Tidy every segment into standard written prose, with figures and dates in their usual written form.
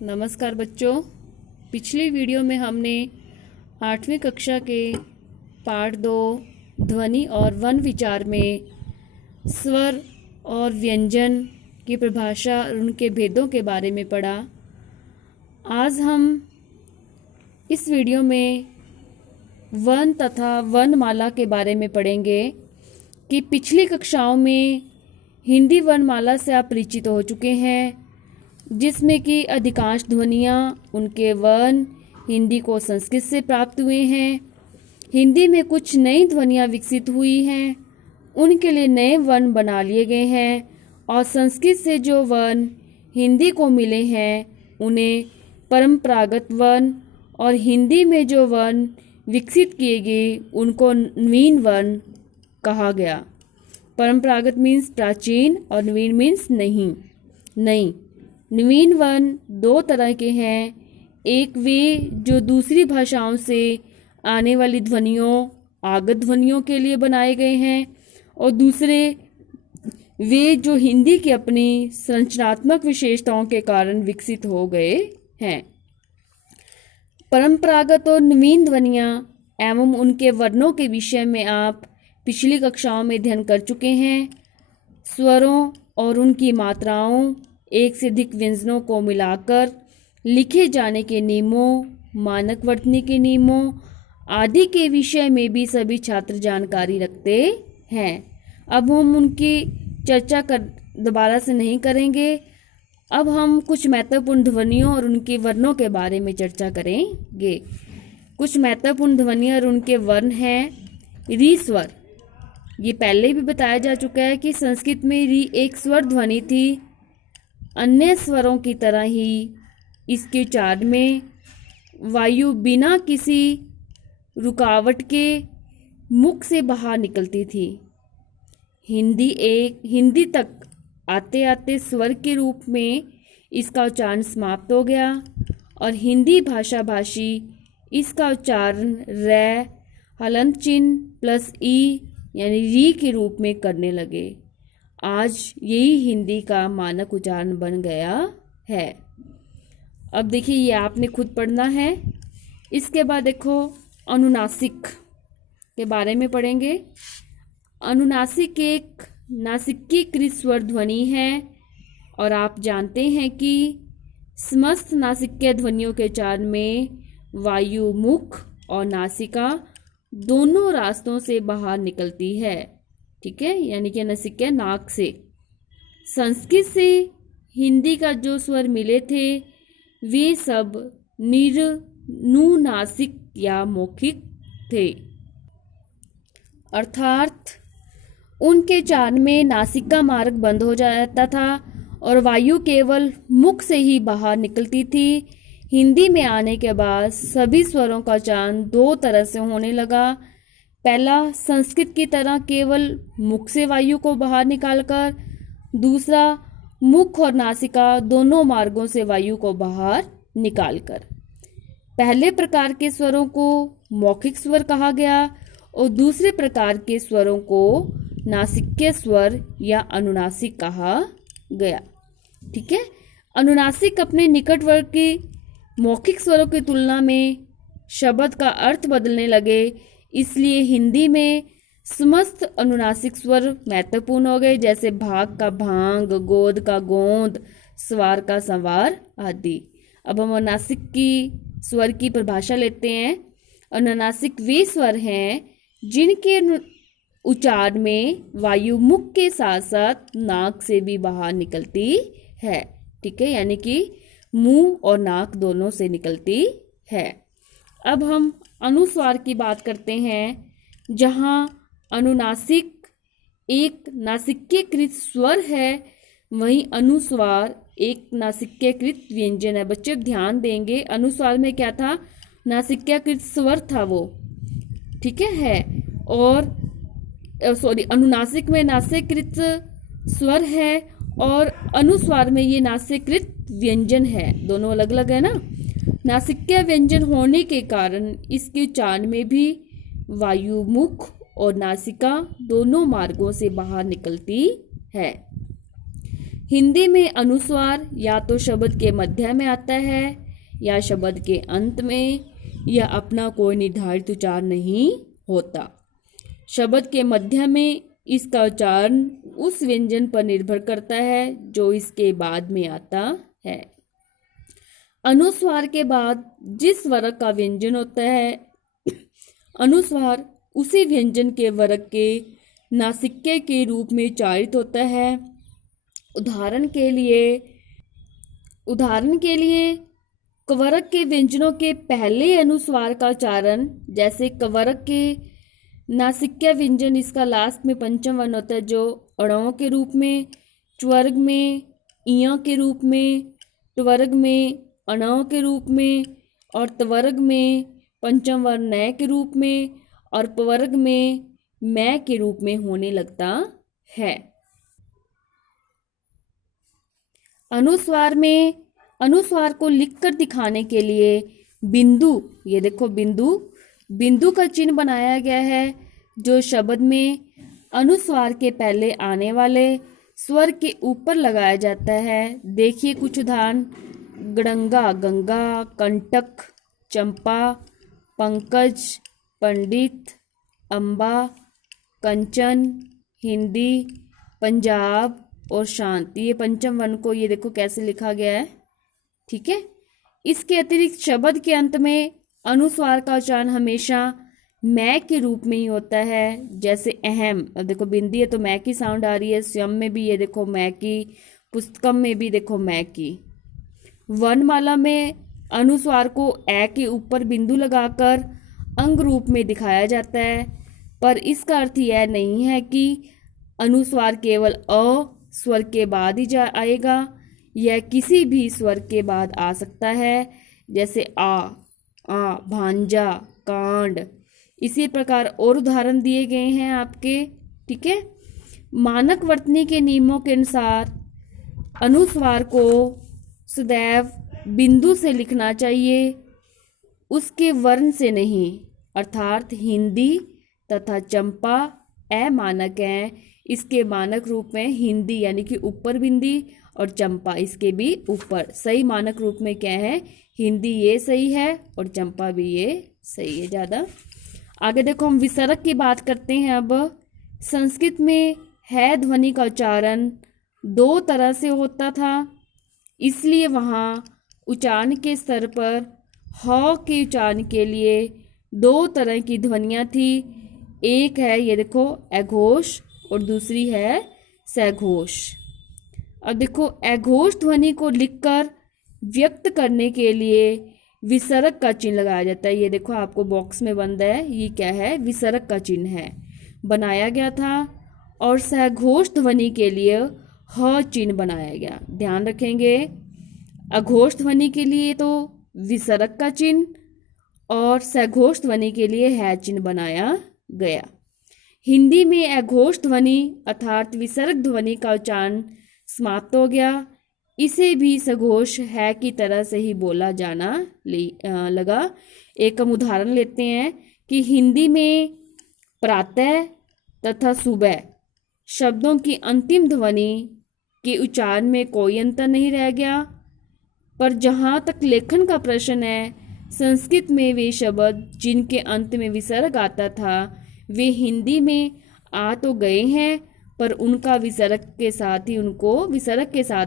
नमस्कार बच्चों। पिछली वीडियो में हमने 8वीं कक्षा के पाठ 2 ध्वनि और वन विचार में स्वर और व्यंजन की परिभाषा और उनके भेदों के बारे में पढ़ा। आज हम इस वीडियो में वन तथा वर्णमाला के बारे में पढ़ेंगे कि पिछली कक्षाओं में हिंदी वर्णमाला से आप परिचित हो चुके हैं, जिसमें कि अधिकांश ध्वनियाँ उनके वर्ण हिंदी को संस्कृत से प्राप्त हुए हैं। हिंदी में कुछ नई ध्वनियाँ विकसित हुई हैं, उनके लिए नए वर्ण बना लिए गए हैं और संस्कृत से जो वर्ण हिंदी को मिले हैं उन्हें परंपरागत वर्ण, और हिंदी में जो वर्ण विकसित किए गए उनको नवीन वर्ण कहा गया। परंपरागत मीन्स प्राचीन और नवीन मीन्स नई। नवीन वर्ण दो तरह के हैं। एक वे जो दूसरी भाषाओं से आने वाली ध्वनियों आगत ध्वनियों के लिए बनाए गए हैं, और दूसरे वे जो हिंदी की अपनी संरचनात्मक विशेषताओं के कारण विकसित हो गए हैं। परंपरागत और नवीन ध्वनियाँ एवं उनके वर्णों के विषय में आप पिछली कक्षाओं में अध्ययन कर चुके हैं। स्वरों और उनकी मात्राओं, एक से अधिक व्यंजनों को मिलाकर लिखे जाने के नियमों, मानक वर्तनी के नियमों आदि के विषय में भी सभी छात्र जानकारी रखते हैं। अब हम उनकी चर्चा दोबारा से नहीं करेंगे। अब हम कुछ महत्वपूर्ण ध्वनियों और उनके वर्णों के बारे में चर्चा करेंगे। कुछ महत्वपूर्ण ध्वनियाँ और उनके वर्ण हैं। री स्वर, ये पहले भी बताया जा चुका है कि संस्कृत में री एक स्वर ध्वनि थी। अन्य स्वरों की तरह ही इसके उच्चारण में वायु बिना किसी रुकावट के मुख से बाहर निकलती थी। हिंदी तक आते आते स्वर के रूप में इसका उच्चारण समाप्त हो गया और हिंदी भाषी इसका उच्चारण रै हलंत चिन्ह प्लस ई यानी री के रूप में करने लगे। आज यही हिंदी का मानक उच्चारण बन गया है। अब देखिए, ये आपने खुद पढ़ना है। इसके बाद देखो, अनुनासिक के बारे में पढ़ेंगे। अनुनासिक एक नासिकीकृत स्वर ध्वनि है, और आप जानते हैं कि समस्त नासिकीय ध्वनियों के उच्चारण में वायु मुख और नासिका दोनों रास्तों से बाहर निकलती है। ठीक है, यानी कि नासिका नाक से। संस्कृत से हिंदी का जो स्वर मिले थे वे सब निर्नुनासिक या मौखिक थे, अर्थात उनके उच्चारण में नासिका मार्ग बंद हो जाता था और वायु केवल मुख से ही बाहर निकलती थी। हिंदी में आने के बाद सभी स्वरों का उच्चारण दो तरह से होने लगा। पहला, संस्कृत की तरह केवल मुख से वायु को बाहर निकालकर, दूसरा मुख और नासिका दोनों मार्गों से वायु को बाहर निकालकर। पहले प्रकार के स्वरों को मौखिक स्वर कहा गया और दूसरे प्रकार के स्वरों को नासिकीय स्वर या अनुनासिक कहा गया। ठीक है, अनुनासिक अपने निकटवर्ग के मौखिक स्वरों की तुलना में शब्द का अर्थ बदलने लगे, इसलिए हिंदी में समस्त अनुनासिक स्वर महत्वपूर्ण हो गए, जैसे भाग का भांग, गोद का गोंद, स्वार का संवार आदि। अब हम अनुनासिक की स्वर की परिभाषा लेते हैं। अनुनासिक वे स्वर हैं जिनके उच्चारण में वायु मुख के साथ साथ नाक से भी बाहर निकलती है। ठीक है, यानी कि मुंह और नाक दोनों से निकलती है। अब हम अनुस्वार की बात करते हैं, जहाँ अनुनासिक एक नासिकीकृत स्वर है, वहीं अनुस्वार एक नासिकीकृत व्यंजन है। बच्चे ध्यान देंगे, अनुस्वार में क्या था? नासिकीकृत स्वर था वो। ठीक है, और अनुनासिक में नासिकीकृत स्वर है और अनुस्वार में ये नासिकीकृत व्यंजन है। दोनों अलग अलग है ना। नासिकीय व्यंजन होने के कारण इसके उच्चारण में भी वायु मुख और नासिका दोनों मार्गों से बाहर निकलती है। हिंदी में अनुस्वार या तो शब्द के मध्य में आता है या शब्द के अंत में, या अपना कोई निर्धारित उच्चारण नहीं होता। शब्द के मध्य में इसका उच्चारण उस व्यंजन पर निर्भर करता है जो इसके बाद में आता है। अनुस्वार के बाद जिस वर्ग का व्यंजन होता है, अनुस्वार उसी व्यंजन के वर्ग के नासिक्य के रूप में उच्चारित होता है। उदाहरण के लिए कवर्ग के व्यंजनों के पहले अनुस्वार का उच्चारण, जैसे कवर्ग के नासिक्य व्यंजन इसका लास्ट में पंचम वर्ण होता है जो अणों के रूप में, च्वर्ग में इयों के रूप में, ट्वर्ग में अणों के रूप में, और त्वर्ग में पंचम वर्ण नय के रूप में, और पवर्ग में मैं के रूप में होने लगता है। अनुस्वार को लिखकर दिखाने के लिए बिंदु, ये देखो बिंदु का चिन्ह बनाया गया है जो शब्द में अनुस्वार के पहले आने वाले स्वर के ऊपर लगाया जाता है। देखिए कुछ उदाहरण: गड़ंगा गंगा, कंटक चंपा, पंकज पंडित, अम्बा, कंचन, हिंदी, पंजाब और शांति। ये पंचम वर्ण को ये देखो कैसे लिखा गया है, ठीक है। इसके अतिरिक्त शब्द के अंत में अनुस्वार का उच्चारण हमेशा मैं के रूप में ही होता है, जैसे अहम, अब देखो बिंदी है तो मैं की साउंड आ रही है, स्वयं में भी ये देखो मैं की, पुस्तकम में भी देखो मैं की। वर्णमाला में अनुस्वार को ए के ऊपर बिंदु लगाकर अंग रूप में दिखाया जाता है, पर इसका अर्थ यह नहीं है कि अनुस्वार केवल अ स्वर के बाद ही आएगा, यह किसी भी स्वर के बाद आ सकता है, जैसे आ, भांजा, कांड। इसी प्रकार और उदाहरण दिए गए हैं आपके, ठीक है। मानक वर्तनी के नियमों के अनुसार अनुस्वार को सदैव बिंदु से लिखना चाहिए, उसके वर्ण से नहीं, अर्थात हिंदी तथा चंपा अमानक हैं। इसके मानक रूप में हिंदी यानी कि ऊपर बिंदी और चंपा इसके भी ऊपर। सही मानक रूप में क्या है, हिंदी ये सही है और चंपा भी ये सही है ज़्यादा। आगे देखो हम विसर्ग की बात करते हैं। अब संस्कृत में है ध्वनि का उच्चारण दो तरह से होता था, इसलिए वहाँ उच्चारण के स्तर पर ह के उच्चारण के लिए दो तरह की ध्वनियाँ थी। एक है ये देखो अघोष और दूसरी है सघोष। अब देखो अघोष ध्वनि को लिखकर व्यक्त करने के लिए विसर्ग का चिन्ह लगाया जाता है। ये देखो आपको बॉक्स में बंद है, ये क्या है, विसर्ग का चिन्ह है, बनाया गया था। और सघोष ध्वनि के लिए ह चिन्ह बनाया गया। ध्यान रखेंगे, अघोष ध्वनि के लिए तो विसर्ग का चिन्ह और सघोष ध्वनि के लिए है चिन्ह बनाया गया। हिंदी में अघोष ध्वनि अर्थात विसर्ग ध्वनि का उच्चारण समाप्त हो गया। इसे भी सघोष है की तरह से ही बोला जाना लगा। एक हम उदाहरण लेते हैं कि हिंदी में प्रातः तथा सुबह शब्दों की अंतिम ध्वनि के उच्चारण में कोई अंतर नहीं रह गया, पर जहाँ तक लेखन का प्रश्न है, संस्कृत में वे शब्द जिनके अंत में विसर्ग आता था वे हिंदी में आ तो गए हैं, पर उनका विसर्ग के साथ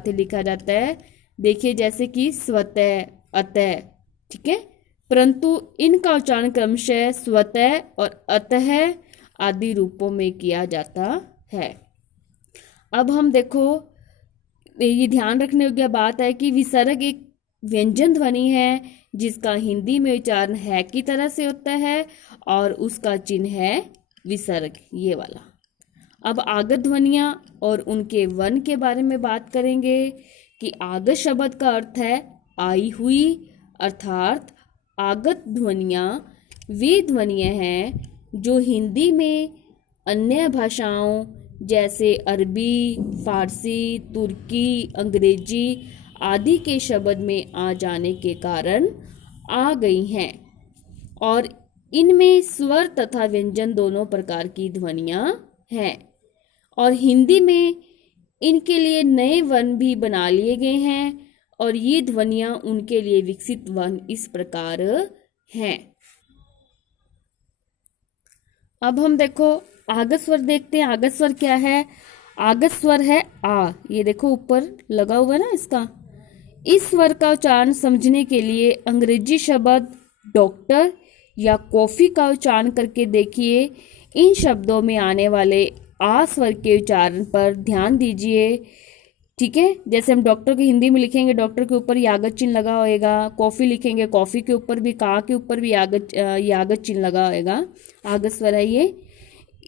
ही लिखा जाता है। देखिए जैसे कि स्वतः, अतः, ठीक है, परंतु इनका उच्चारण क्रमशः स्वतः और अतः आदि रूपों में किया जाता है। अब हम देखो ये ध्यान रखने योग्य बात है कि विसर्ग एक व्यंजन ध्वनि है जिसका हिंदी में उच्चारण है की तरह से होता है और उसका चिन्ह है विसर्ग, ये वाला। अब आगत ध्वनियाँ और उनके वर्ण के बारे में बात करेंगे कि आगत शब्द का अर्थ है आई हुई, अर्थात आगत ध्वनियाँ वे ध्वनियाँ हैं जो हिंदी में अन्य भाषाओं जैसे अरबी, फारसी, तुर्की, अंग्रेजी आदि के शब्द में आ जाने के कारण आ गई हैं, और इनमें स्वर तथा व्यंजन दोनों प्रकार की ध्वनियाँ हैं। और हिंदी में इनके लिए नए वर्ण भी बना लिए गए हैं और ये ध्वनियां उनके लिए विकसित वर्ण इस प्रकार हैं। अब हम देखो आगत स्वर देखते हैं। आगत स्वर क्या है? आगत स्वर है आ। ये देखो ऊपर लगा हुआ है ना इसका। इस स्वर का उच्चारण समझने के लिए अंग्रेजी शब्द डॉक्टर या कॉफी का उच्चारण करके देखिए। इन शब्दों में आने वाले आ स्वर के उच्चारण पर ध्यान दीजिए। ठीक है, जैसे हम डॉक्टर को हिंदी में लिखेंगे, डॉक्टर के ऊपर यागत चिन्ह लगा होएगा। कॉफी लिखेंगे, कॉफी के ऊपर भी, का के ऊपर भी यागत चिन्ह लगा होएगा। आगत स्वर है ये।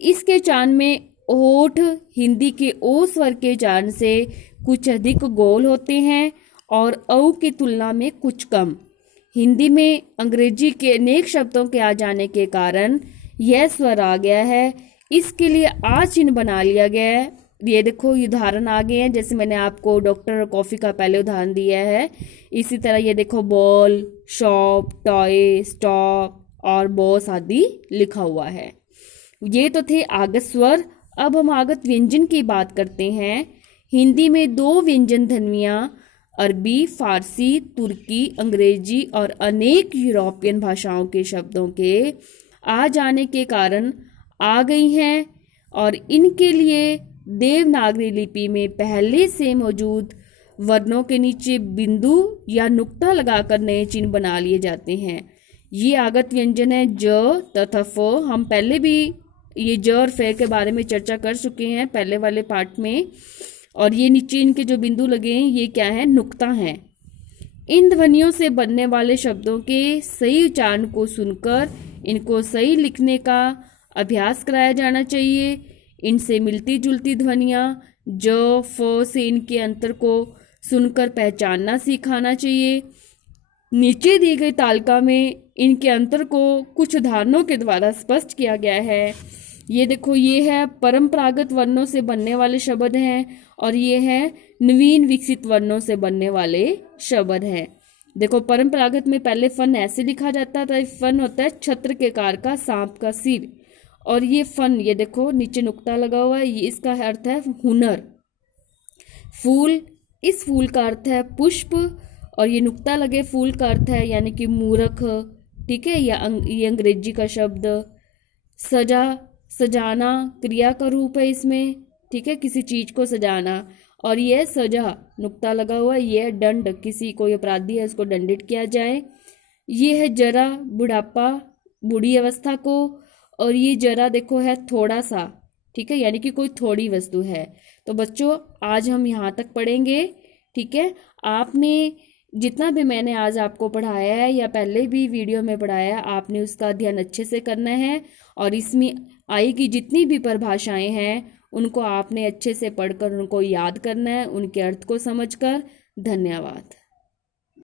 इसके उच्चारण में ओठ हिंदी के ओ स्वर के उच्चारण से कुछ अधिक गोल होते हैं और औ की तुलना में कुछ कम। हिंदी में अंग्रेजी के अनेक शब्दों के आ जाने के कारण यह स्वर आ गया है। इसके लिए आ चिन्ह बना लिया गया है। ये देखो उदाहरण आ गए हैं, जैसे मैंने आपको डॉक्टर और कॉफी का पहले उदाहरण दिया है। इसी तरह ये देखो बॉल, शॉप, टॉय, स्टॉप और बॉस आदि लिखा हुआ है। ये तो थे आगत स्वर। अब हम आगत व्यंजन की बात करते हैं। हिंदी में 2 व्यंजन ध्वनियां अरबी, फारसी, तुर्की, अंग्रेजी और अनेक यूरोपियन भाषाओं के शब्दों के आ जाने के कारण आ गई हैं और इनके लिए देवनागरी लिपि में पहले से मौजूद वर्णों के नीचे बिंदु या नुक्ता लगाकर नए चिन्ह बना लिए जाते हैं। ये आगत व्यंजन है ज तथा फ। हम पहले भी ये ज और फ के बारे में चर्चा कर चुके हैं पहले वाले पार्ट में। और ये नीचे इनके जो बिंदु लगे हैं ये क्या है? नुक्ता हैं। इन ध्वनियों से बनने वाले शब्दों के सही उच्चारण को सुनकर इनको सही लिखने का अभ्यास कराया जाना चाहिए। इनसे मिलती जुलती ध्वनियाँ ज फ से इनके अंतर को सुनकर पहचानना सिखाना चाहिए। नीचे दी गई तालिका में इनके अंतर को कुछ उदाहरणों के द्वारा स्पष्ट किया गया है। ये देखो, ये है परंपरागत वर्णों से बनने वाले शब्द हैं और ये है नवीन विकसित वर्णों से बनने वाले शब्द हैं। देखो, परंपरागत में पहले फन ऐसे लिखा जाता था। फन होता है छत्र के कार का, सांप का सिर। और ये फन, ये देखो नीचे नुक्ता लगा हुआ है, ये इसका अर्थ है हुनर। फूल, इस फूल का अर्थ है पुष्प और ये नुक्ता लगे फूल का अर्थ है यानी कि मूर्ख। ठीक है, ये अंग्रेजी का शब्द। सजा, सजाना क्रिया का रूप है इसमें। ठीक है, किसी चीज को सजाना। और ये सजा नुक्ता लगा हुआ, ये दंड, किसी कोई अपराधी है उसको दंडित किया जाए। ये है जरा, बुढ़ापा, बूढ़ी अवस्था को। और ये जरा देखो है थोड़ा सा। ठीक है, यानी कि कोई थोड़ी वस्तु है। तो बच्चों आज हम यहाँ तक पढ़ेंगे। ठीक है, आपने जितना भी मैंने आज आपको पढ़ाया है या पहले भी वीडियो में पढ़ाया, आपने उसका अध्ययन अच्छे से करना है और इसमें आई की जितनी भी परिभाषाएं हैं उनको आपने अच्छे से पढ़कर उनको याद करना है, उनके अर्थ को समझकर। धन्यवाद।